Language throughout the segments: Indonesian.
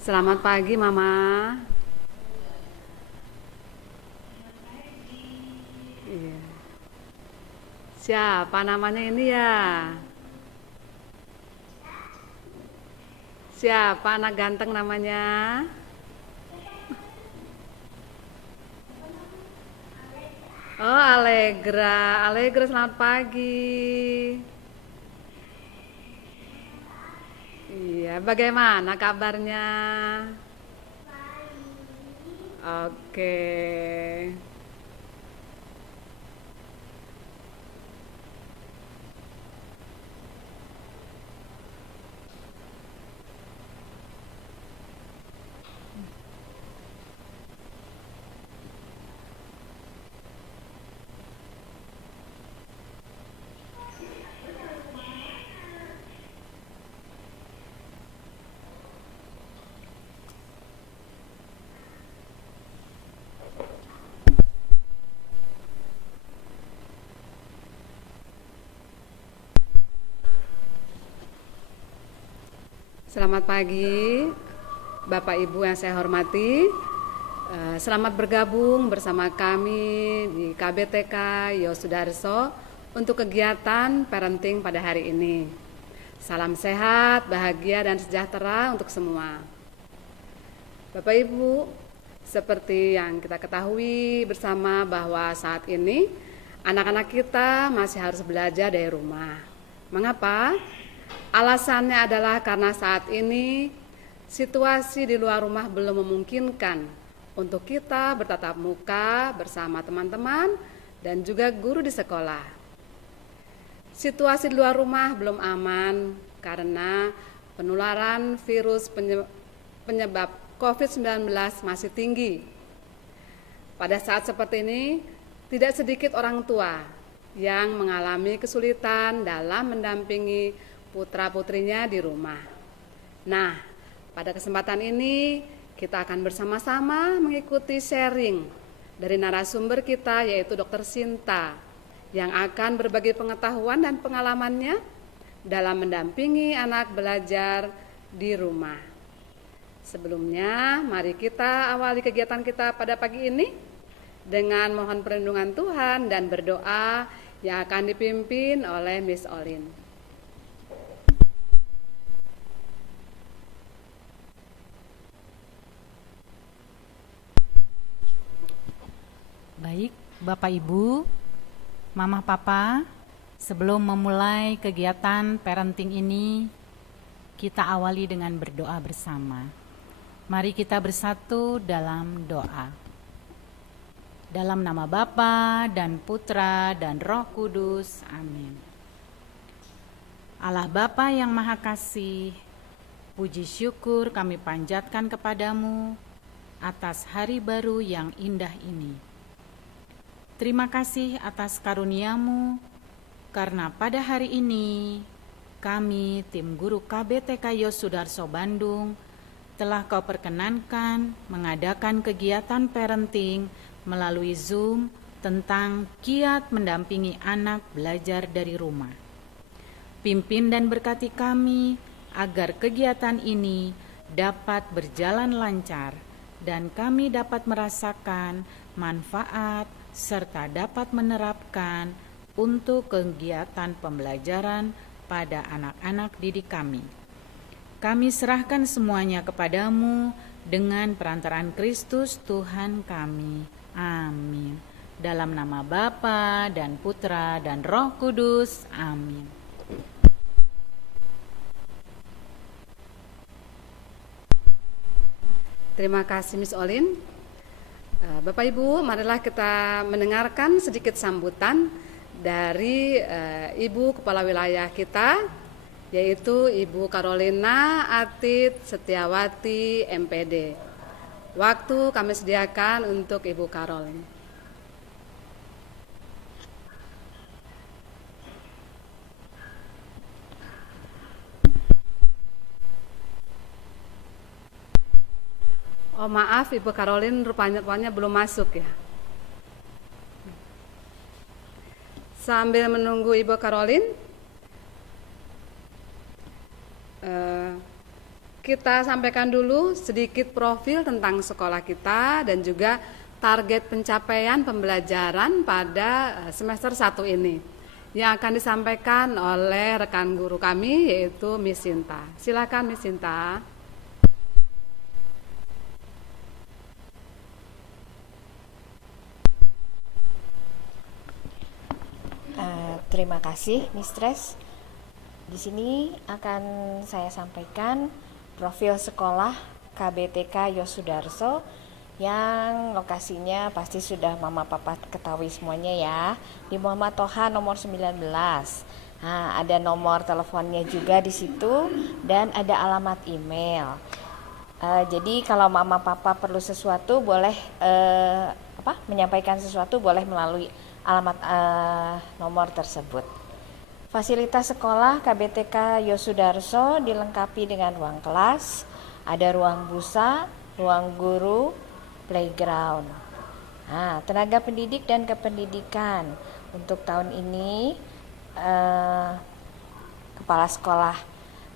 Selamat pagi, Mama. Iya. Siapa namanya ini ya? Siapa anak ganteng namanya? Oh, Allegra. Allegra, selamat pagi. Iya, bagaimana kabarnya? Oke. Selamat pagi, Bapak Ibu yang saya hormati. Selamat bergabung bersama kami di KBTK Yosudarso untuk kegiatan parenting pada hari ini. Salam sehat, bahagia, dan sejahtera untuk semua. Bapak Ibu, seperti yang kita ketahui bersama bahwa saat ini anak-anak kita masih harus belajar dari rumah. Mengapa? Alasannya adalah karena saat ini situasi di luar rumah belum memungkinkan untuk kita bertatap muka bersama teman-teman dan juga guru di sekolah. Situasi di luar rumah belum aman karena penularan virus penyebab COVID-19 masih tinggi. Pada saat seperti ini, tidak sedikit orang tua yang mengalami kesulitan dalam mendampingi putra-putrinya di rumah. Nah, pada kesempatan ini kita akan bersama-sama mengikuti sharing dari narasumber kita yaitu Dr. Sinta yang akan berbagi pengetahuan dan pengalamannya dalam mendampingi anak belajar di rumah. Sebelumnya, mari kita awali kegiatan kita pada pagi ini dengan mohon perlindungan Tuhan dan berdoa yang akan dipimpin oleh Miss Olin. Baik, Bapak Ibu, Mama Papa, sebelum memulai kegiatan parenting ini, kita awali dengan berdoa bersama. Mari kita bersatu dalam doa. Dalam nama Bapa dan Putra dan Roh Kudus, amin. Allah Bapa yang Maha Kasih, puji syukur kami panjatkan kepadamu atas hari baru yang indah ini. Terima kasih atas karuniamu, karena pada hari ini kami tim guru KBTK Yosudarso Bandung telah kau perkenankan mengadakan kegiatan parenting melalui Zoom tentang kiat mendampingi anak belajar dari rumah. Pimpin dan berkati kami agar kegiatan ini dapat berjalan lancar dan kami dapat merasakan manfaat serta dapat menerapkan untuk kegiatan pembelajaran pada anak-anak didik kami. Kami serahkan semuanya kepadamu dengan perantaraan Kristus Tuhan kami. Amin. Dalam nama Bapa dan Putra dan Roh Kudus. Amin. Terima kasih Miss Olin. Bapak Ibu, marilah kita mendengarkan sedikit sambutan dari Ibu Kepala Wilayah kita, yaitu Ibu Carolina Atit Setiawati MPD. Waktu kami sediakan untuk Ibu Carol. Oh maaf Ibu Carolin, rupanya belum masuk ya. Sambil menunggu Ibu Carolin, kita sampaikan dulu sedikit profil tentang sekolah kita dan juga target pencapaian pembelajaran pada semester 1 ini yang akan disampaikan oleh rekan guru kami yaitu Miss Sinta. Silakan Miss Sinta. Terima kasih Mistress. Di sini akan saya sampaikan profil sekolah KBTK Yosudarso yang lokasinya pasti sudah Mama Papa ketahui semuanya ya. Di Muhammad Toha nomor 19. Nah, ada nomor teleponnya juga di situ dan ada alamat email. Jadi kalau Mama Papa perlu sesuatu boleh menyampaikan sesuatu boleh melalui alamat nomor tersebut. Fasilitas sekolah KBTK Yosudarso dilengkapi dengan ruang kelas, ada ruang busa, ruang guru, playground. Nah, tenaga pendidik dan kependidikan untuk tahun ini kepala sekolah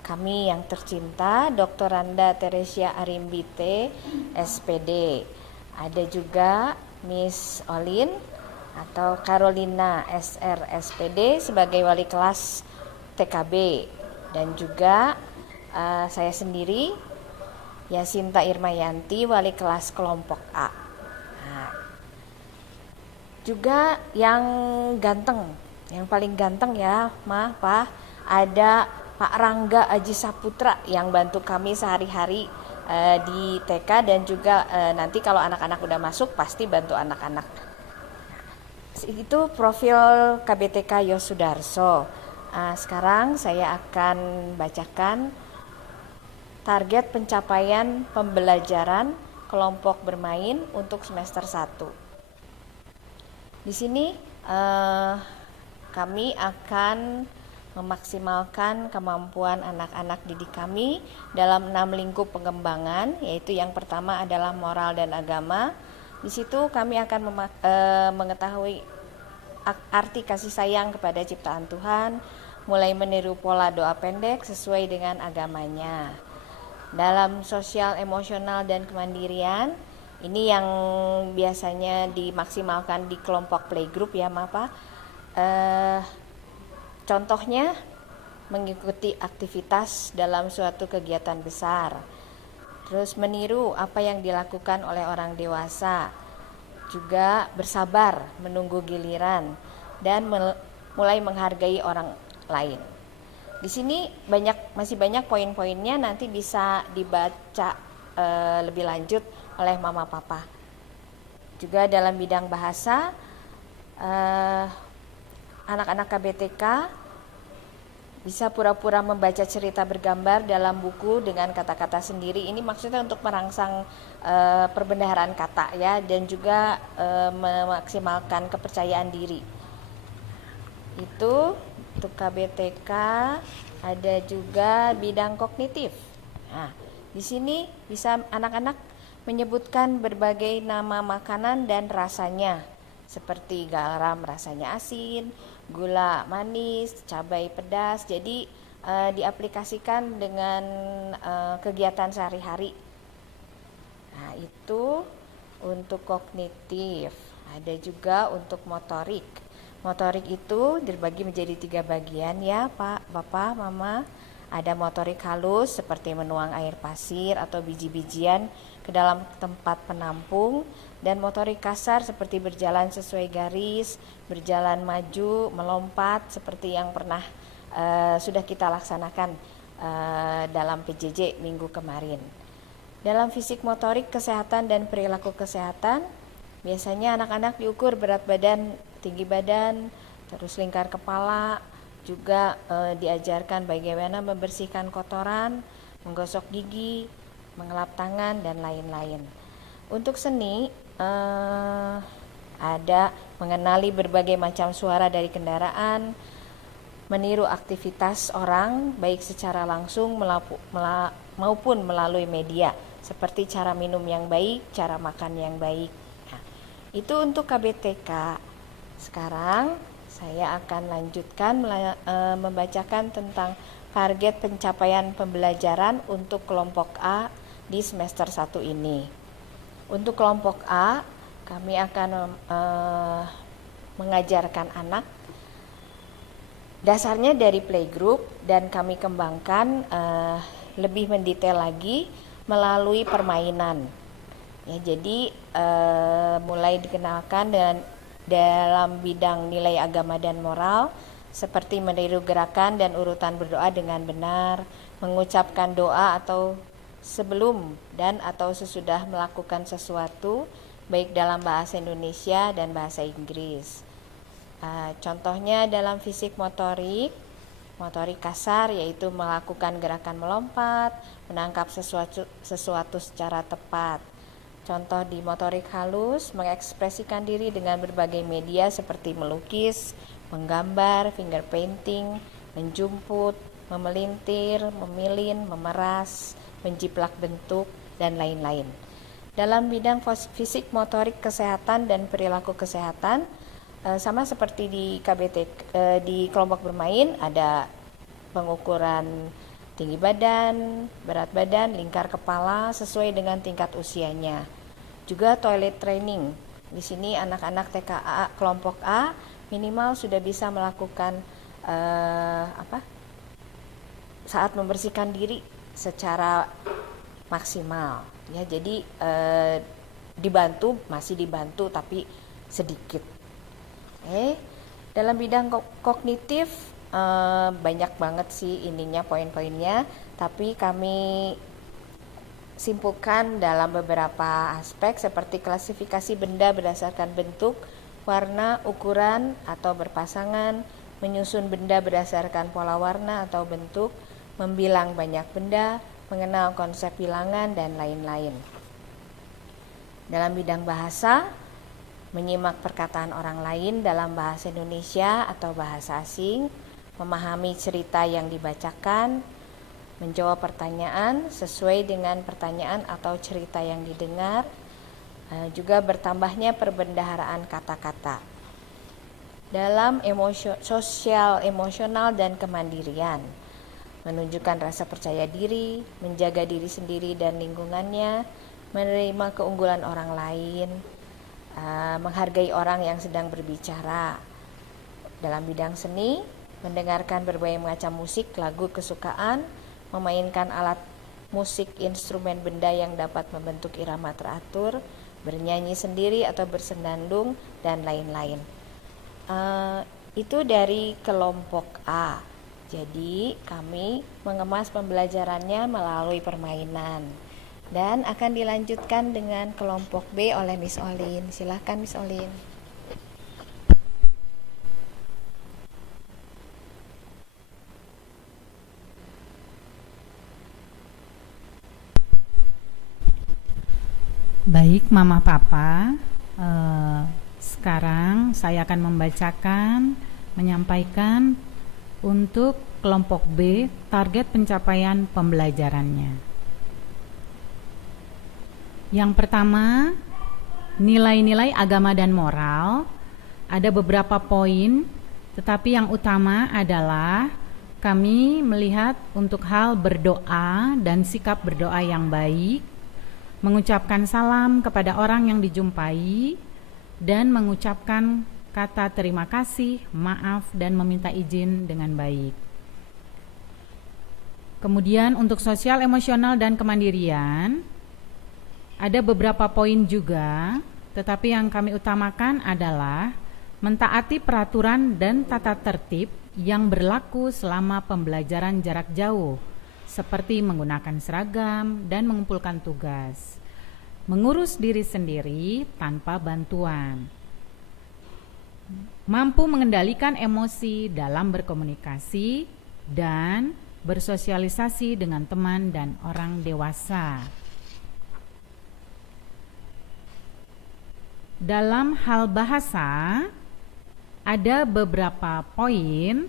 kami yang tercinta Dr. Randa Teresia Arimbite SPD. Ada juga Miss Olin atau Carolina SR SPD sebagai wali kelas TKB dan juga saya sendiri Yasinta Irmayanti wali kelas kelompok A. Nah, juga yang ganteng, yang paling ganteng ya Pak, ada Pak Rangga Aji Saputra yang bantu kami sehari-hari di TK dan juga nanti kalau anak-anak udah masuk pasti bantu anak-anak. Itu profil KBTK Yosudarso. Sekarang saya akan bacakan target pencapaian pembelajaran kelompok bermain untuk semester 1. Di sini kami akan memaksimalkan kemampuan anak-anak didik kami dalam 6 lingkup pengembangan, yaitu yang pertama adalah moral dan agama. Di situ kami akan mengetahui arti kasih sayang kepada ciptaan Tuhan, mulai meniru pola doa pendek sesuai dengan agamanya. Dalam sosial, emosional, dan kemandirian, ini yang biasanya dimaksimalkan di kelompok playgroup ya Mapa. Contohnya mengikuti aktivitas dalam suatu kegiatan besar. Terus meniru apa yang dilakukan oleh orang dewasa, juga bersabar menunggu giliran dan mulai menghargai orang lain. Di sini masih banyak poin-poinnya, nanti bisa dibaca lebih lanjut oleh Mama Papa. Juga dalam bidang bahasa, anak-anak KBTK bisa pura-pura membaca cerita bergambar dalam buku dengan kata-kata sendiri. Ini maksudnya untuk merangsang perbendaharaan kata ya, dan juga memaksimalkan kepercayaan diri. Itu untuk KBTK. Ada juga bidang kognitif. Nah, di sini bisa anak-anak menyebutkan berbagai nama makanan dan rasanya, seperti garam rasanya asin, gula manis, cabai pedas. Jadi diaplikasikan dengan kegiatan sehari-hari. Nah, itu untuk kognitif. Ada juga untuk motorik. Motorik itu dibagi menjadi 3 bagian ya Pak, Bapak, Mama. Ada motorik halus seperti menuang air pasir atau biji-bijian ke dalam tempat penampung, dan motorik kasar seperti berjalan sesuai garis, berjalan maju, melompat seperti yang pernah sudah kita laksanakan dalam PJJ minggu kemarin. Dalam fisik motorik kesehatan dan perilaku kesehatan, biasanya anak-anak diukur berat badan, tinggi badan, terus lingkar kepala, juga diajarkan bagaimana membersihkan kotoran, menggosok gigi, mengelap tangan, dan lain-lain. Untuk seni, ada mengenali berbagai macam suara dari kendaraan, meniru aktivitas orang baik secara langsung maupun melalui media, seperti cara minum yang baik, cara makan yang baik. Nah, itu untuk KBTK. Sekarang saya akan lanjutkan membacakan tentang target pencapaian pembelajaran untuk kelompok A di semester 1 ini. Untuk kelompok A, kami akan mengajarkan anak dasarnya dari playgroup dan kami kembangkan lebih mendetail lagi melalui permainan. Ya, jadi mulai dikenalkan dalam bidang nilai agama dan moral, seperti meniru gerakan dan urutan berdoa dengan benar, mengucapkan doa atau sebelum dan atau sesudah melakukan sesuatu, baik dalam bahasa Indonesia dan bahasa Inggris. Contohnya dalam fisik motorik kasar, yaitu melakukan gerakan melompat, menangkap sesuatu secara tepat. Contoh di motorik halus, mengekspresikan diri dengan berbagai media seperti melukis, menggambar, finger painting, menjumput, memelintir, memilin, memeras, menjiplak bentuk, dan lain-lain. Dalam bidang fisik motorik kesehatan dan perilaku kesehatan, sama seperti di KBT, di kelompok bermain ada pengukuran tinggi badan, berat badan, lingkar kepala sesuai dengan tingkat usianya. Juga toilet training. Di sini anak-anak TKA kelompok A minimal sudah bisa melakukan saat membersihkan diri secara maksimal. Ya, jadi masih dibantu tapi sedikit. Dalam bidang kognitif banyak banget sih poin-poinnya, tapi kami simpulkan dalam beberapa aspek seperti klasifikasi benda berdasarkan bentuk, warna, ukuran atau berpasangan, menyusun benda berdasarkan pola warna atau bentuk, membilang banyak benda, mengenal konsep bilangan, dan lain-lain. Dalam bidang bahasa, menyimak perkataan orang lain dalam bahasa Indonesia atau bahasa asing, memahami cerita yang dibacakan, menjawab pertanyaan sesuai dengan pertanyaan atau cerita yang didengar, juga bertambahnya perbendaharaan kata-kata. Dalam sosial, emosional, dan kemandirian, menunjukkan rasa percaya diri, menjaga diri sendiri dan lingkungannya, menerima keunggulan orang lain, menghargai orang yang sedang berbicara. Dalam bidang seni, mendengarkan berbagai macam musik, lagu kesukaan, memainkan alat musik, instrumen, benda yang dapat membentuk irama teratur, bernyanyi sendiri atau bersenandung, dan lain-lain. Itu dari kelompok A. Jadi kami mengemas pembelajarannya melalui permainan. Dan akan dilanjutkan dengan kelompok B oleh Miss Olin. Silahkan Miss Olin. Baik Mama Papa, sekarang saya akan menyampaikan untuk kelompok B target pencapaian pembelajarannya. Yang pertama, nilai-nilai agama dan moral. Ada beberapa poin, tetapi yang utama adalah kami melihat untuk hal berdoa dan sikap berdoa yang baik, mengucapkan salam kepada orang yang dijumpai, dan mengucapkan kata terima kasih, maaf, dan meminta izin dengan baik. Kemudian untuk sosial, emosional, dan kemandirian, ada beberapa poin juga, tetapi yang kami utamakan adalah mentaati peraturan dan tata tertib yang berlaku selama pembelajaran jarak jauh, seperti menggunakan seragam dan mengumpulkan tugas, mengurus diri sendiri tanpa bantuan, mampu mengendalikan emosi dalam berkomunikasi, dan bersosialisasi dengan teman dan orang dewasa. Dalam hal bahasa, ada beberapa poin.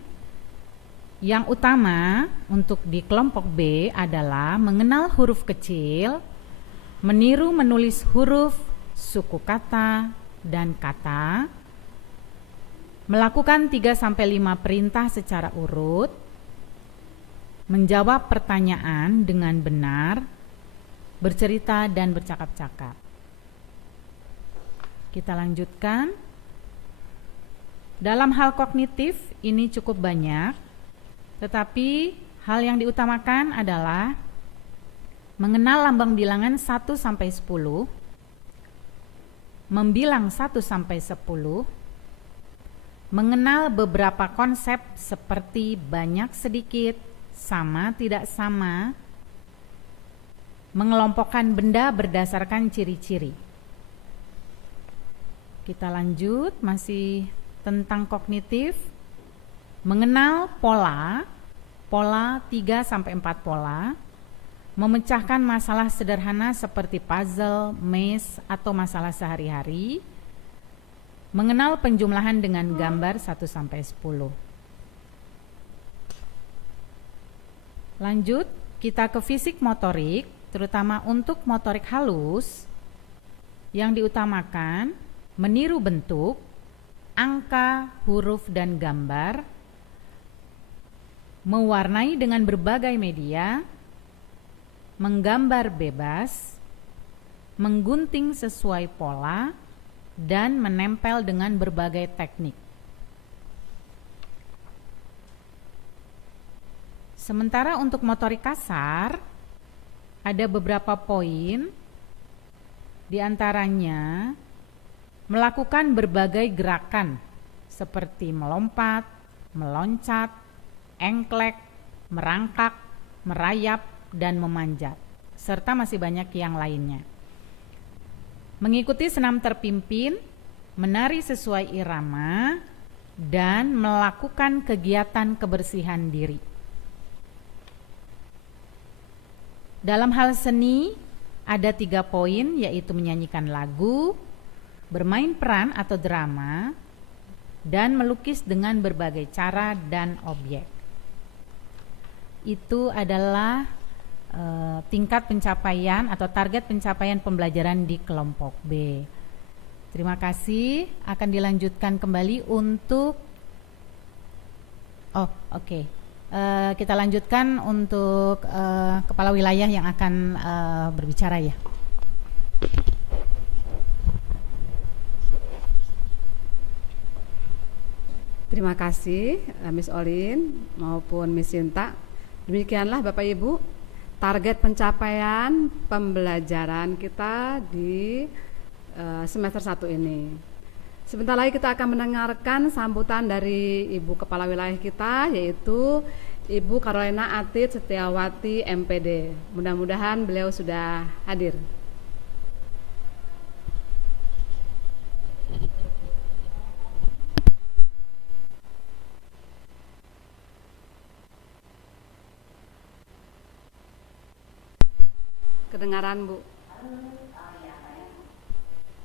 Yang utama untuk di kelompok B adalah mengenal huruf kecil, meniru menulis huruf, suku kata, dan kata, melakukan 3-5 perintah secara urut, menjawab pertanyaan dengan benar, bercerita dan bercakap-cakap. Kita lanjutkan. Dalam hal kognitif ini cukup banyak, tetapi hal yang diutamakan adalah mengenal lambang bilangan 1 sampai 10, membilang 1 sampai 10, mengenal beberapa konsep seperti banyak sedikit, sama tidak sama, mengelompokkan benda berdasarkan ciri-ciri. Kita lanjut, masih tentang kognitif. Mengenal pola 3 sampai 4 pola, memecahkan masalah sederhana seperti puzzle, maze, atau masalah sehari-hari, mengenal penjumlahan dengan gambar 1 sampai 10. Lanjut, kita ke fisik motorik, terutama untuk motorik halus, yang diutamakan meniru bentuk, angka, huruf, dan gambar, mewarnai dengan berbagai media, menggambar bebas, menggunting sesuai pola, dan menempel dengan berbagai teknik. Sementara untuk motorik kasar, ada beberapa poin, di antaranya melakukan berbagai gerakan seperti melompat, meloncat, engklek, merangkak, merayap, dan memanjat, serta masih banyak yang lainnya. Mengikuti senam terpimpin, menari sesuai irama, dan melakukan kegiatan kebersihan diri. Dalam hal seni, ada 3 poin, yaitu menyanyikan lagu, bermain peran atau drama, dan melukis dengan berbagai cara dan objek. Itu adalah tingkat pencapaian atau target pencapaian pembelajaran di kelompok B. Terima kasih. Akan dilanjutkan kembali untuk kita lanjutkan untuk kepala wilayah yang akan berbicara ya. Terima kasih Miss Olin maupun Miss Sinta. Demikianlah Bapak Ibu target pencapaian pembelajaran kita di semester 1 ini. Sebentar lagi kita akan mendengarkan sambutan dari Ibu Kepala Wilayah kita, yaitu Ibu Carolina Atit Setiawati MPD. Mudah-mudahan beliau sudah hadir. Kedengaran Bu?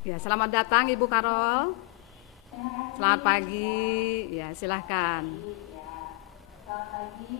Ya, selamat datang Ibu Karol. Selamat pagi. Ya, silahkan. Selamat pagi.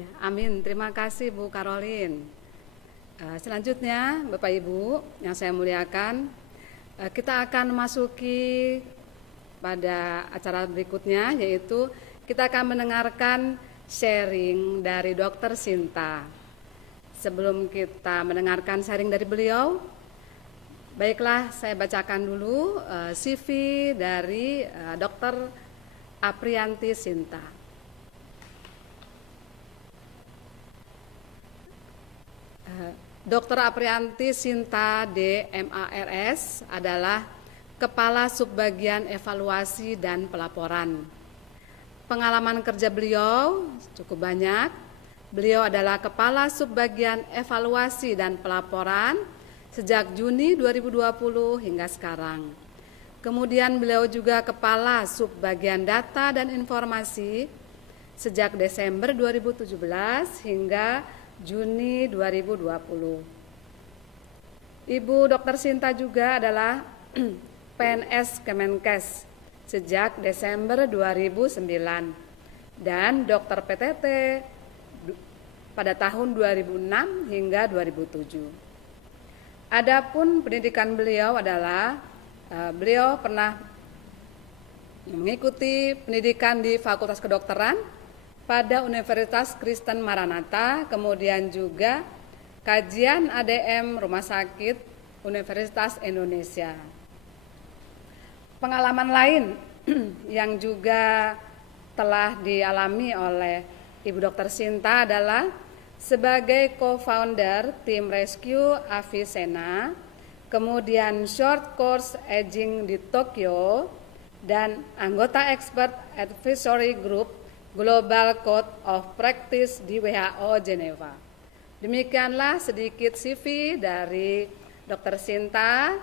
Ya, amin. Terima kasih Bu Karolin. Selanjutnya, Bapak Ibu yang saya muliakan, kita akan memasuki pada acara berikutnya, yaitu kita akan mendengarkan sharing dari Dr. Sinta. Sebelum kita mendengarkan sharing dari beliau, baiklah saya bacakan dulu CV dari Dr. Aprianti Sinta. Dr. Aprianti Sinta DMARS adalah Kepala Subbagian Evaluasi dan Pelaporan. Pengalaman kerja beliau cukup banyak. Beliau adalah Kepala Subbagian Evaluasi dan Pelaporan sejak Juni 2020 hingga sekarang. Kemudian beliau juga Kepala Subbagian Data dan Informasi sejak Desember 2017 hingga Juni 2020. Ibu Dr. Sinta juga adalah PNS Kemenkes sejak Desember 2009 dan Dr. PTT pada tahun 2006 hingga 2007. Adapun pendidikan beliau adalah beliau pernah mengikuti pendidikan di Fakultas Kedokteran pada Universitas Kristen Maranatha, kemudian juga kajian ADM Rumah Sakit Universitas Indonesia. Pengalaman lain yang juga telah dialami oleh Ibu Dr. Sinta adalah sebagai co-founder tim Rescue Avicenna, kemudian short course aging di Tokyo, dan anggota expert advisory group Global Code of Practice di WHO Geneva. Demikianlah sedikit CV dari Dr. Sinta.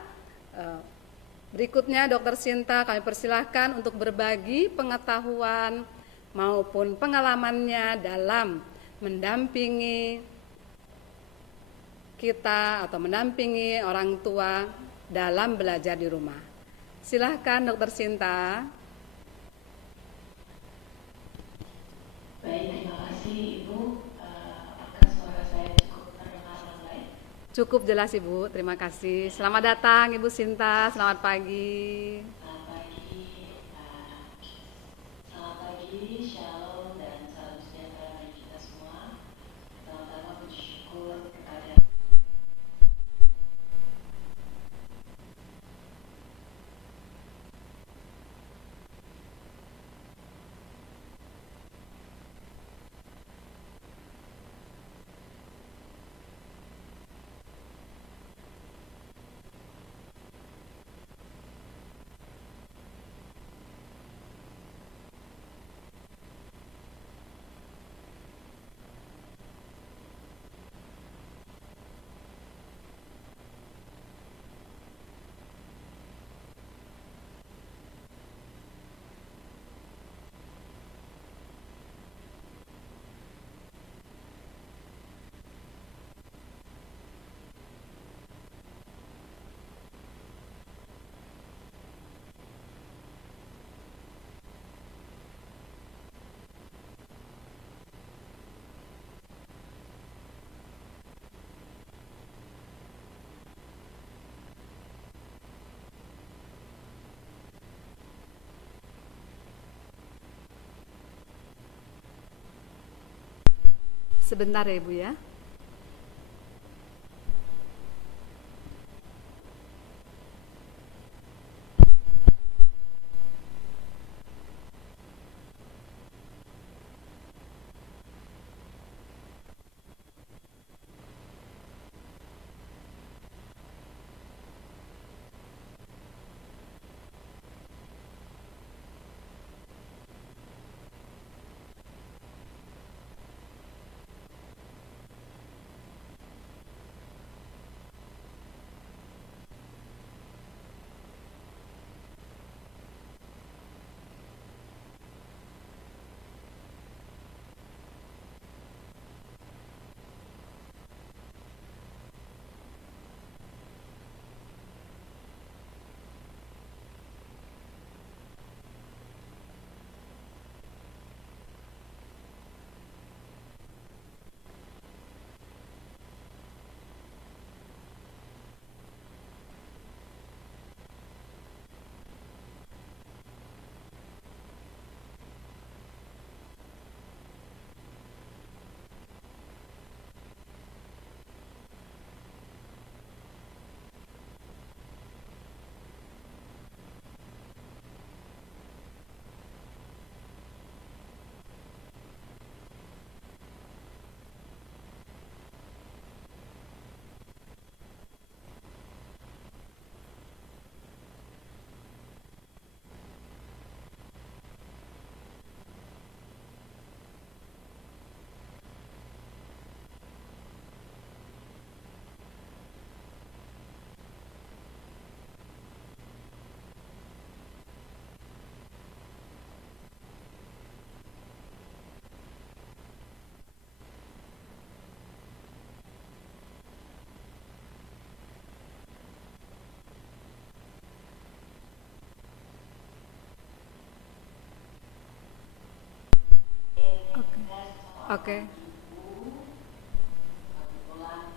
Berikutnya Dr. Sinta kami persilahkan untuk berbagi pengetahuan maupun pengalamannya dalam mendampingi kita atau mendampingi orang tua dalam belajar di rumah. Silahkan Dr. Sinta. Baik, terima kasih Ibu. Apakah suara saya cukup terdengar dengan baik? Cukup jelas Ibu, terima kasih. Selamat datang Ibu Sinta, selamat pagi. Selamat pagi, shalom dan salam sejahtera bagi kita semua. Pertama-tama puji syukur kepada Sebentar ya Ibu ya. Oke. Kebetulan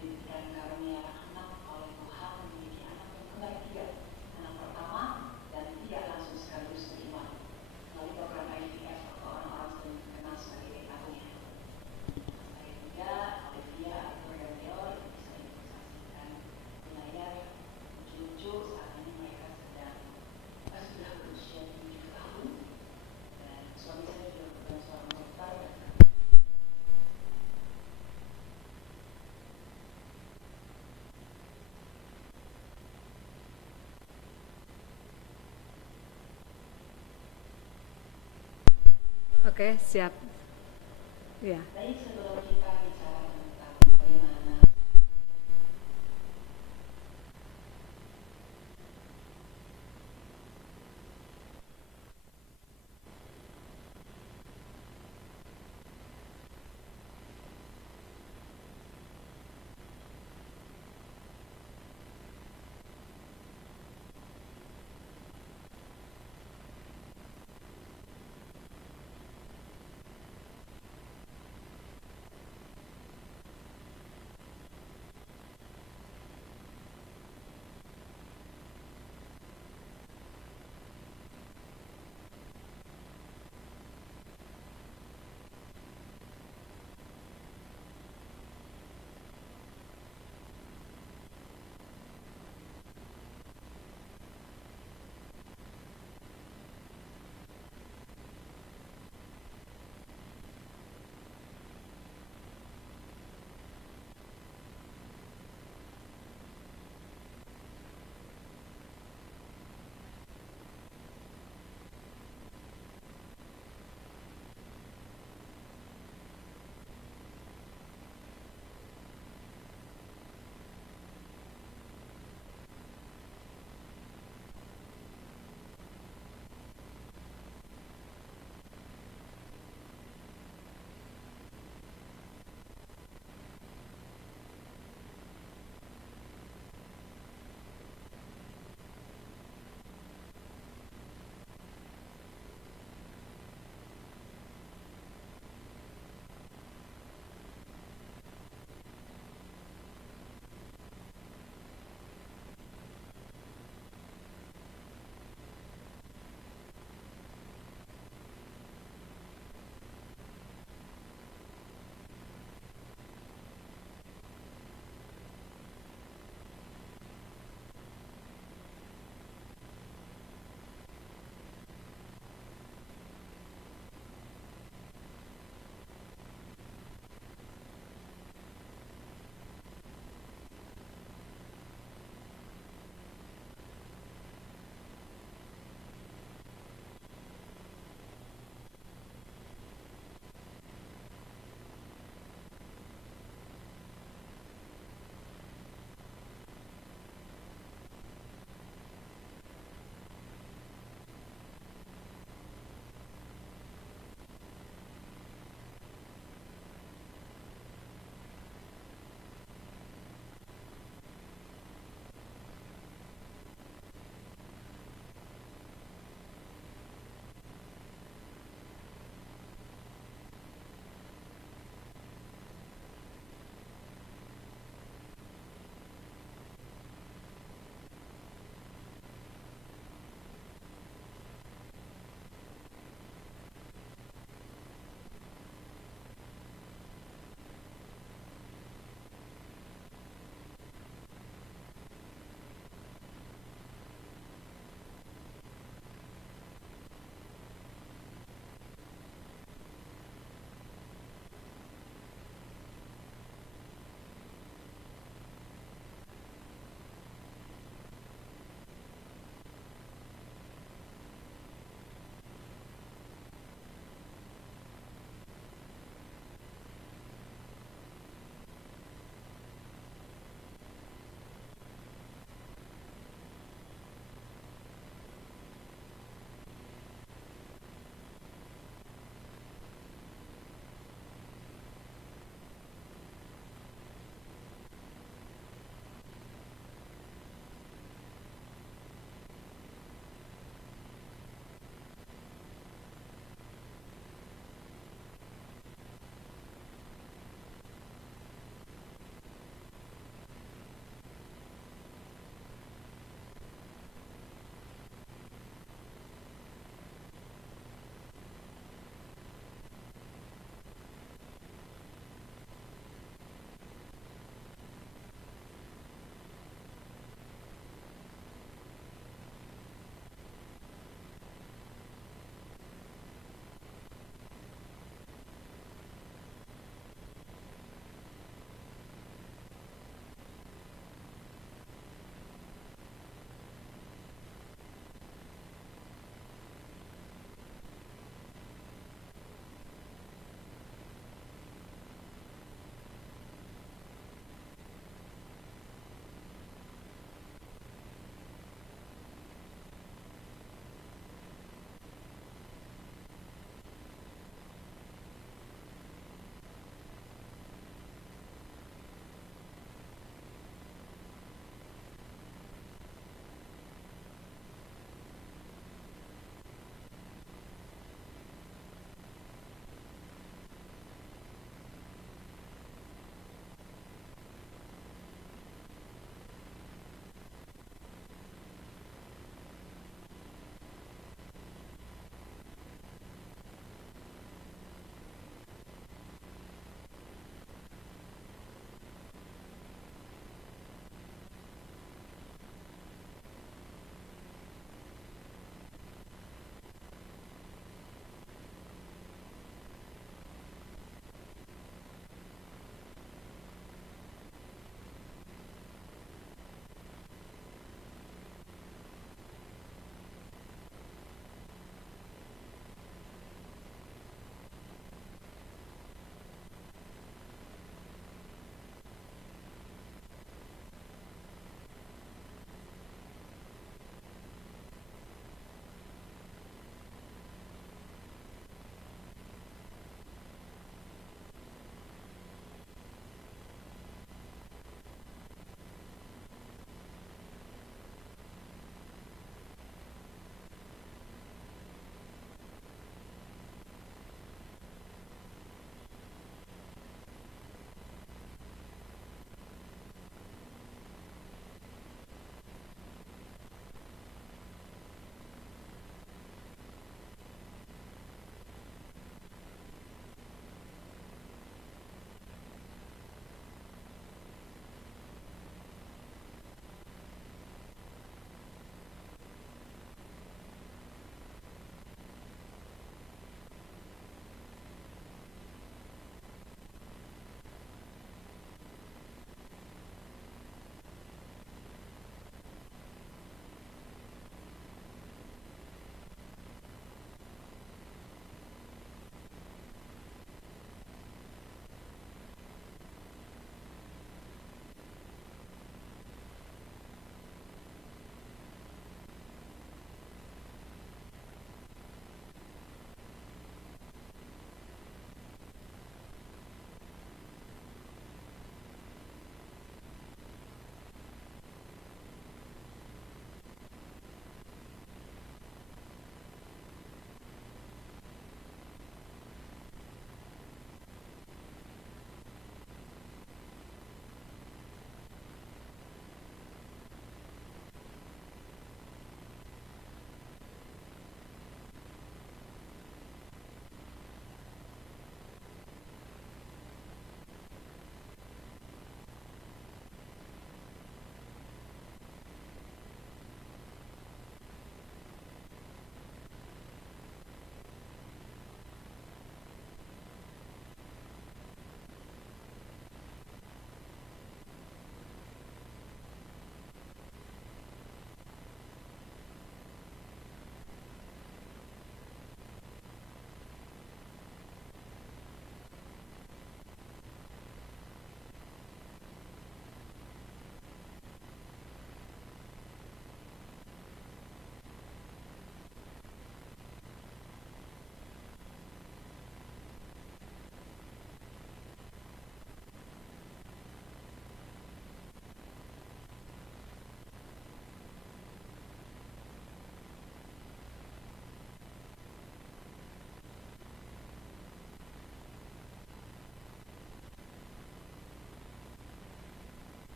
diberikan karunia rahmat oleh Tuhan memiliki anak yang kembar 3, anak pertama dan tidak langsung sekaligus beriman melalui program IVF atau orang-orang sering dikenal sebagai EKW. Saya juga Olivia Abigail yang bisa disaksikan di layar cucu saat ini mereka sudah berusia 7 tahun dan suami saya juga bukan seorang dokter. Oke, siap. Ya. Baik, sebelum kita bicara tentang bagaimana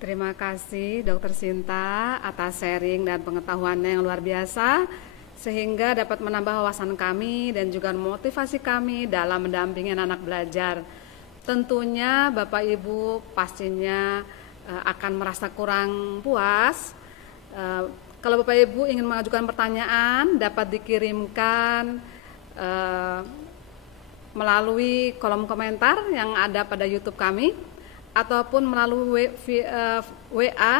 Terima kasih Dr. Sinta atas sharing dan pengetahuannya yang luar biasa, sehingga dapat menambah wawasan kami dan juga motivasi kami dalam mendampingi anak-anak belajar. Tentunya Bapak Ibu pastinya akan merasa kurang puas. Kalau Bapak Ibu ingin mengajukan pertanyaan, dapat dikirimkan melalui kolom komentar yang ada pada YouTube kami, ataupun melalui WA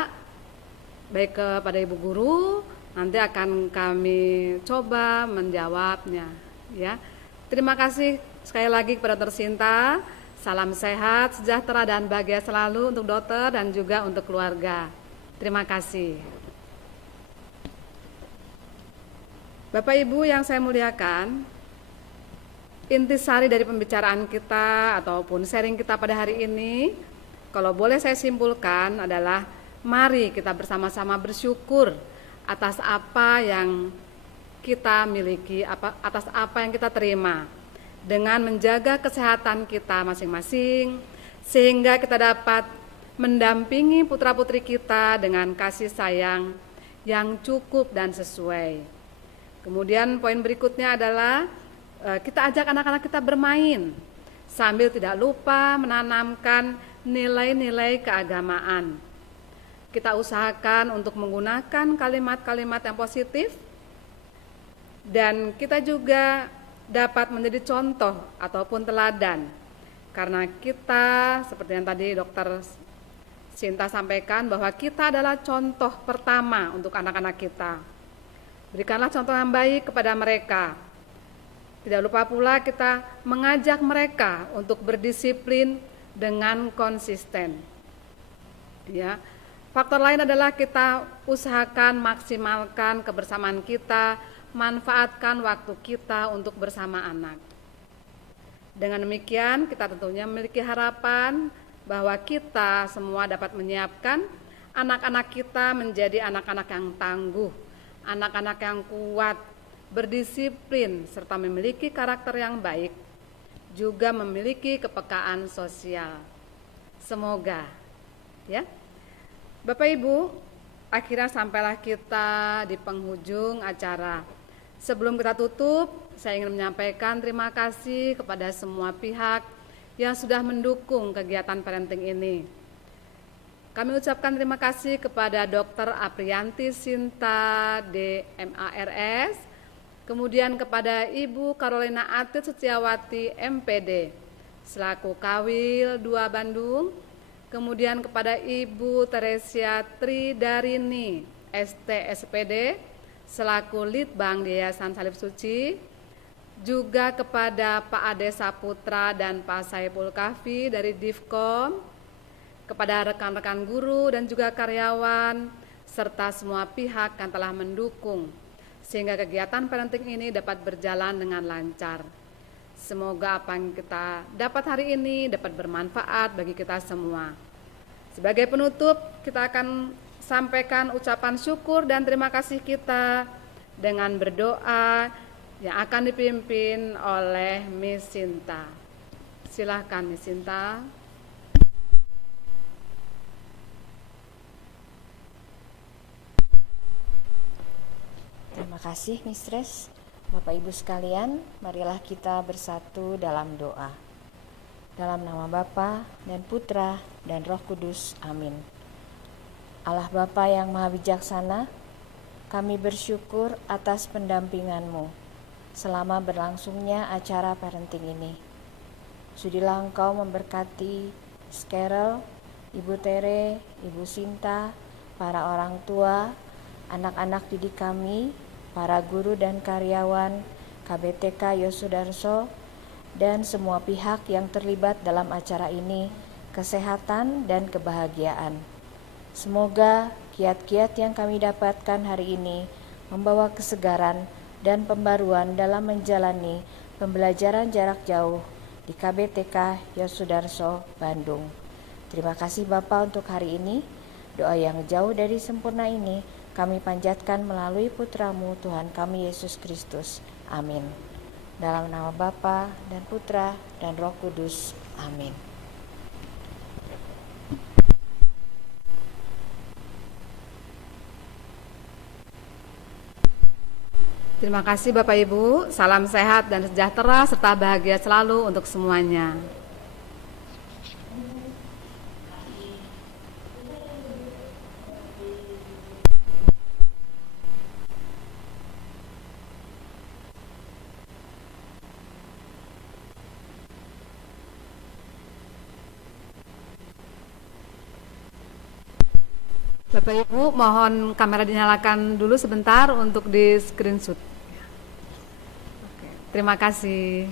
baik kepada Ibu Guru. Nanti akan kami coba menjawabnya, ya. Terima kasih sekali lagi kepada Dr. Sinta. Salam sehat, sejahtera dan bahagia selalu untuk dokter dan juga untuk keluarga. Terima kasih. Bapak Ibu yang saya muliakan, intisari dari pembicaraan kita ataupun sharing kita pada hari ini, kalau boleh saya simpulkan adalah mari kita bersama-sama bersyukur atas apa yang kita miliki, atas apa yang kita terima, dengan menjaga kesehatan kita masing-masing, sehingga kita dapat mendampingi putra-putri kita dengan kasih sayang yang cukup dan sesuai. Kemudian poin berikutnya adalah kita ajak anak-anak kita bermain, sambil tidak lupa menanamkan nilai-nilai keagamaan. Kita usahakan untuk menggunakan kalimat-kalimat yang positif, dan kita juga dapat menjadi contoh ataupun teladan, karena kita seperti yang tadi Dr. Sinta sampaikan bahwa kita adalah contoh pertama untuk anak-anak kita. Berikanlah contoh yang baik kepada mereka. Tidak lupa pula kita mengajak mereka untuk berdisiplin dengan konsisten. Ya. Faktor lain adalah kita usahakan maksimalkan kebersamaan kita, manfaatkan waktu kita untuk bersama anak. Dengan demikian kita tentunya memiliki harapan bahwa kita semua dapat menyiapkan anak-anak kita menjadi anak-anak yang tangguh, anak-anak yang kuat, berdisiplin, serta memiliki karakter yang baik, juga memiliki kepekaan sosial. Semoga, ya. Bapak Ibu, akhirnya sampailah kita di penghujung acara. Sebelum kita tutup, saya ingin menyampaikan terima kasih kepada semua pihak yang sudah mendukung kegiatan parenting ini. Kami ucapkan terima kasih kepada Dr. Aprianti Sinta DMARS, kemudian kepada Ibu Carolina Atit Setiawati MPD selaku Kawil 2 Bandung, kemudian kepada Ibu Teresia Tridarini STSPD selaku Litbang di Yayasan Salib Suci, juga kepada Pak Ade Saputra dan Pak Saipul Kahfi dari Divkom, kepada rekan-rekan guru dan juga karyawan, serta semua pihak yang telah mendukung, sehingga kegiatan parenting ini dapat berjalan dengan lancar. Semoga apa yang kita dapat hari ini dapat bermanfaat bagi kita semua. Sebagai penutup, kita akan sampaikan ucapan syukur dan terima kasih kita dengan berdoa yang akan dipimpin oleh Miss Sinta. Silahkan Miss Sinta. Terima kasih Mistress. Bapak Ibu sekalian, marilah kita bersatu dalam doa. Dalam nama Bapa dan Putra dan Roh Kudus. Amin. Allah Bapa yang Maha Bijaksana, kami bersyukur atas pendampingan-Mu selama berlangsungnya acara parenting ini. Sudilah Engkau memberkati Skerel, Ibu Tere, Ibu Sinta, para orang tua, anak-anak didik kami, para guru dan karyawan KBTK Yosudarso, dan semua pihak yang terlibat dalam acara ini, kesehatan dan kebahagiaan. Semoga kiat-kiat yang kami dapatkan hari ini membawa kesegaran dan pembaruan dalam menjalani pembelajaran jarak jauh di KBTK Yosudarso, Bandung. Terima kasih Bapak untuk hari ini. Doa yang jauh dari sempurna ini kami panjatkan melalui Putra-Mu Tuhan kami Yesus Kristus. Amin. Dalam nama Bapa dan Putra dan Roh Kudus. Amin. Terima kasih Bapak Ibu, salam sehat dan sejahtera serta bahagia selalu untuk semuanya. Bapak Ibu, mohon kamera dinyalakan dulu sebentar untuk di screenshot. Oke, terima kasih.